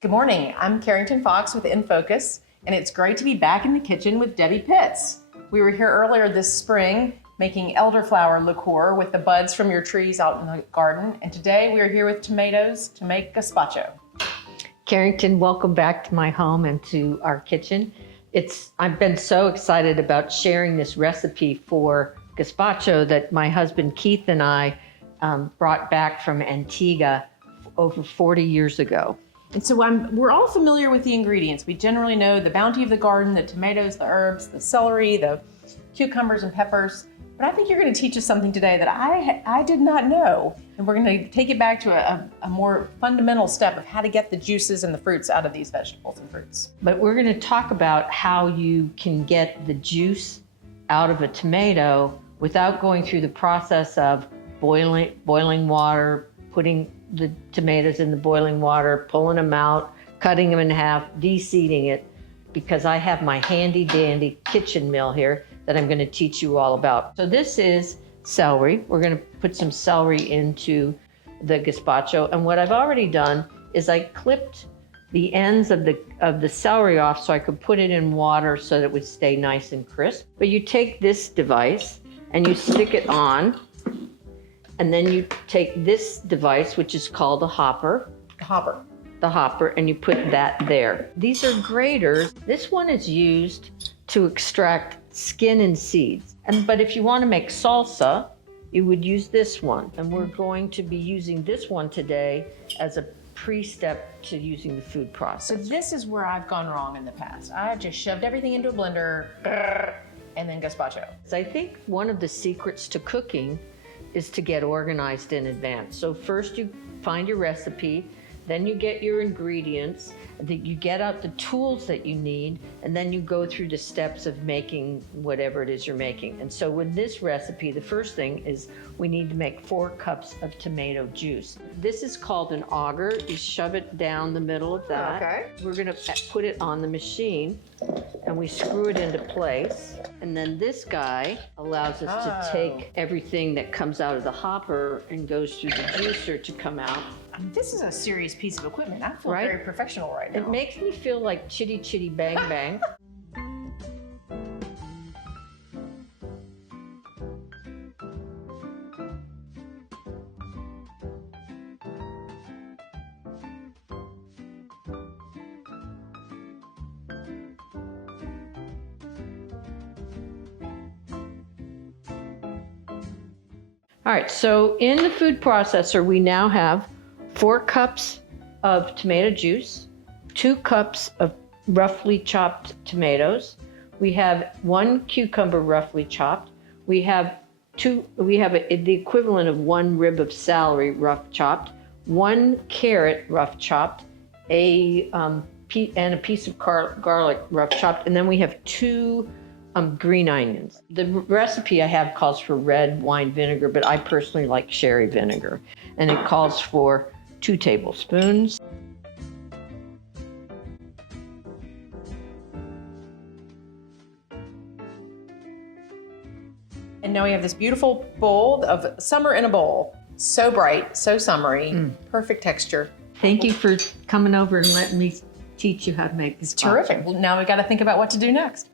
Good morning, I'm Carrington Fox with In Focus, and it's great to be back in the kitchen with Deby Pitt. We were here earlier this spring making elderflower liqueur with the buds from your trees out in the garden, and today we are here with tomatoes to make gazpacho. Carrington, welcome back to my home and to our kitchen. I've been so excited about sharing this recipe for gazpacho that my husband Keith and I brought back from Antigua over 40 years ago. And so we're all familiar with the ingredients. We generally know the bounty of the garden, the tomatoes, the herbs, the celery, the cucumbers and peppers. But I think you're going to teach us something today that I did not know. And we're going to take it back to a more fundamental step of how to get the juices and the fruits out of these vegetables and fruits. But we're going to talk about how you can get the juice out of a tomato without going through the process of boiling water, putting the tomatoes in the boiling water, pulling them out, cutting them in half, de-seeding it, because I have my handy dandy kitchen mill here that I'm going to teach you all about. So this is celery. We're going to put some celery into the gazpacho, and what I've already done is I clipped the ends of the celery off so I could put it in water so that it would stay nice and crisp. But you take this device and you stick it on, and then you take this device, which is called a hopper. The hopper, and you put that there. These are graters. This one is used to extract skin and seeds. But if you want to make salsa, you would use this one. And we're going to be using this one today as a pre-step to using the food process. So this is where I've gone wrong in the past. I've just shoved everything into a blender and then gazpacho. I think one of the secrets to cooking is to get organized in advance. So first you find your recipe, then you get your ingredients, that you get out the tools that you need, and then you go through the steps of making whatever it is you're making. And so with this recipe, the first thing is we need to make 4 cups of tomato juice. This is called an auger. You shove it down the middle of that. Okay. We're gonna put it on the machine and we screw it into place. And then this guy allows us to take everything that comes out of the hopper and goes through the juicer to come out. This is a serious piece of equipment. I feel very professional right now. It makes me feel like chitty chitty bang bang. All right, so in the food processor, we now have 4 cups of tomato juice, 2 cups of roughly chopped tomatoes. We have 1 cucumber roughly chopped. We have the equivalent of 1 rib of celery rough chopped, 1 carrot rough chopped, and a piece of garlic rough chopped, and then we have 2 green onions. The recipe I have calls for red wine vinegar, but I personally like sherry vinegar, and it calls for 2 tablespoons. And now we have this beautiful bowl of summer in a bowl. So bright, so summery, perfect texture. Thank you for coming over and letting me teach you how to make this. It's terrific. Well, now we got to think about what to do next.